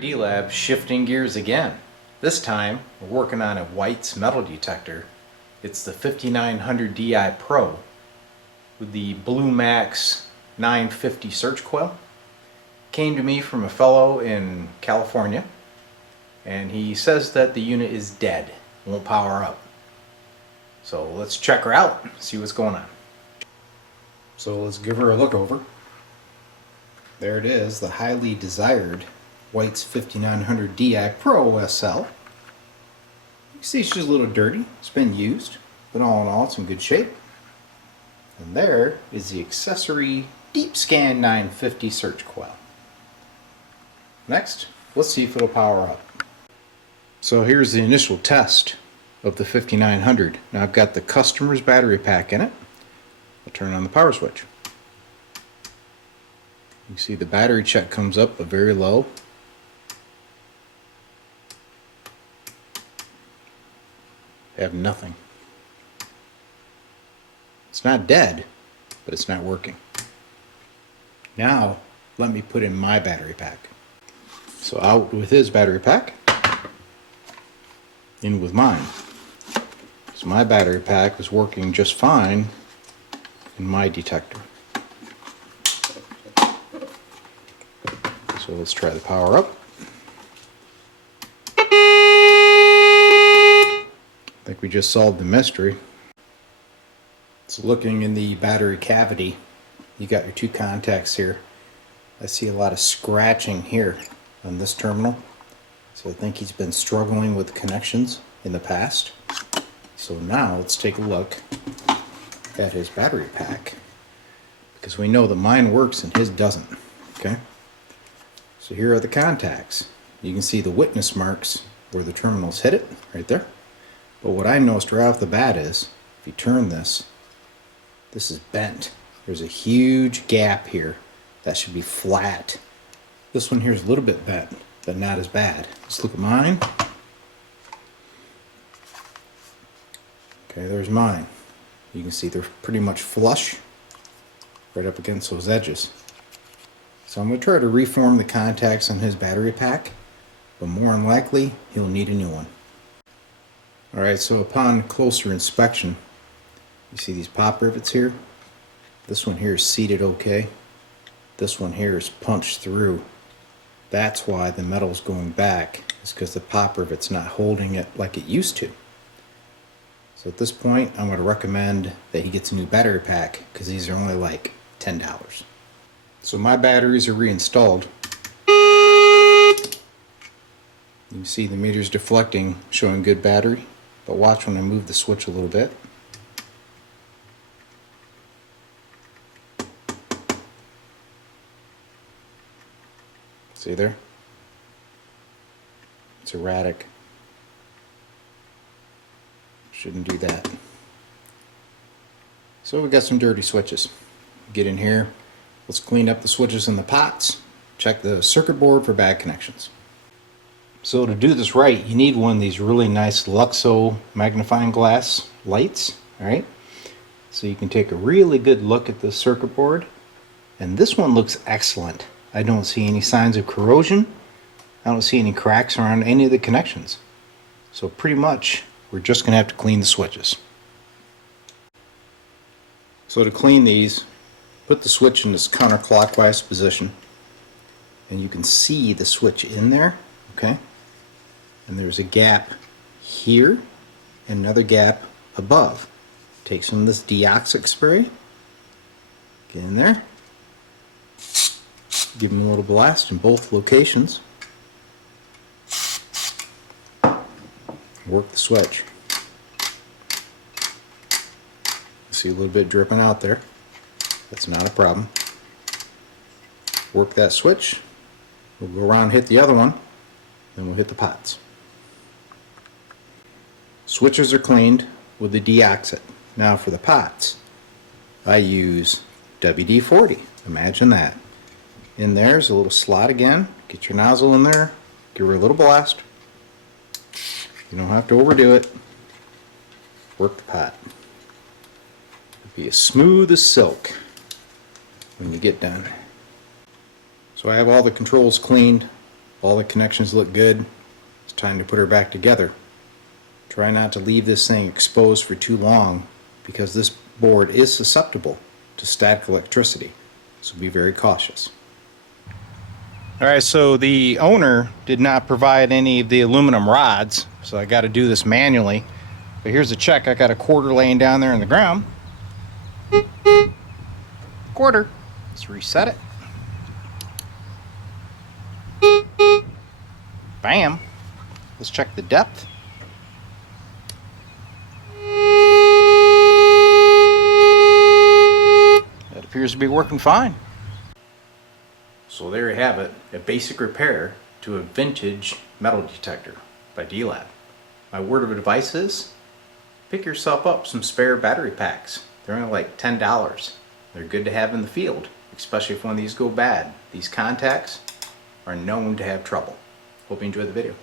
D-Lab shifting gears again. This time we're working on a White's metal detector. It's the 5900 Di Pro with the Blue Max 950 search coil. Came to me from a fellow in California, and he says that the unit is dead, won't power up. So let's check her out, see what's going on. So let's give her a look over. There it is, the highly desired White's 5900 Di Pro SL. You see she's a little dirty, it's been used, but all in all it's in good shape. And there is the accessory Deep Scan 950 search coil. Next, let's see if it'll power up. So here's the initial test of the 5900. Now I've got the customer's battery pack in it. I'll turn on the power switch. You see the battery check comes up but very low. I have nothing. It's not dead, but it's not working. Now let me put in my battery pack. So out with his battery pack, in with mine. So my battery pack was working just fine in my detector. So let's try the power up. I think we just solved the mystery. So looking in the battery cavity, you got your two contacts here. I see a lot of scratching here on this terminal. So I think he's been struggling with connections in the past. So now let's take a look at his battery pack, because we know that mine works and his doesn't. Okay? So here are the contacts. You can see the witness marks where the terminals hit it, right there. But what I noticed right off the bat is, if you turn this, this is bent. There's a huge gap here that should be flat. This one here is a little bit bent, but not as bad. Let's look at mine. Okay, there's mine. You can see they're pretty much flush right up against those edges. So I'm going to try to reform the contacts on his battery pack, but more than likely he'll need a new one. Alright, so upon closer inspection, you see these pop rivets here? This one here is seated okay. This one here is punched through. That's why the metal's going back, is because the pop rivet's not holding it like it used to. So at this point, I'm going to recommend that he gets a new battery pack, because these are only like $10. So my batteries are reinstalled. You can see the meter's deflecting, showing good battery. But watch when I move the switch a little bit. See there? It's erratic. Shouldn't do that. So we got some dirty switches. Get in here. Let's clean up the switches in the pots. Check the circuit board for bad connections. So to do this right, you need one of these really nice Luxo magnifying glass lights. Alright? So you can take a really good look at the circuit board. And this one looks excellent. I don't see any signs of corrosion. I don't see any cracks around any of the connections. So pretty much, we're just going to have to clean the switches. So to clean these, put the switch in this counterclockwise position. And you can see the switch in there. Okay? And there's a gap here and another gap above. Take some of this deoxic spray. Get in there. Give them a little blast in both locations. Work the switch. See a little bit dripping out there. That's not a problem. Work that switch. We'll go around and hit the other one. Then we'll hit the pots. Switches are cleaned with the deoxit. Now for the pots, I use WD-40. Imagine that. In there's a little slot again. Get your nozzle in there. Give her a little blast. You don't have to overdo it. Work the pot. It'll be as smooth as silk when you get done. So I have all the controls cleaned. All the connections look good. It's time to put her back together. Try not to leave this thing exposed for too long because this board is susceptible to static electricity, so be very cautious. Alright, so the owner did not provide any of the aluminum rods, so I got to do this manually. But here's a check. I got a quarter laying down there on the ground. Quarter. Let's reset it. Bam. Let's check the depth. That appears to be working fine. So there you have it, a basic repair to a vintage metal detector by D-Lab. My word of advice is, pick yourself up some spare battery packs. They're only like $10. They're good to have in the field, especially if one of these go bad. These contacts are known to have trouble. Hope you enjoyed the video.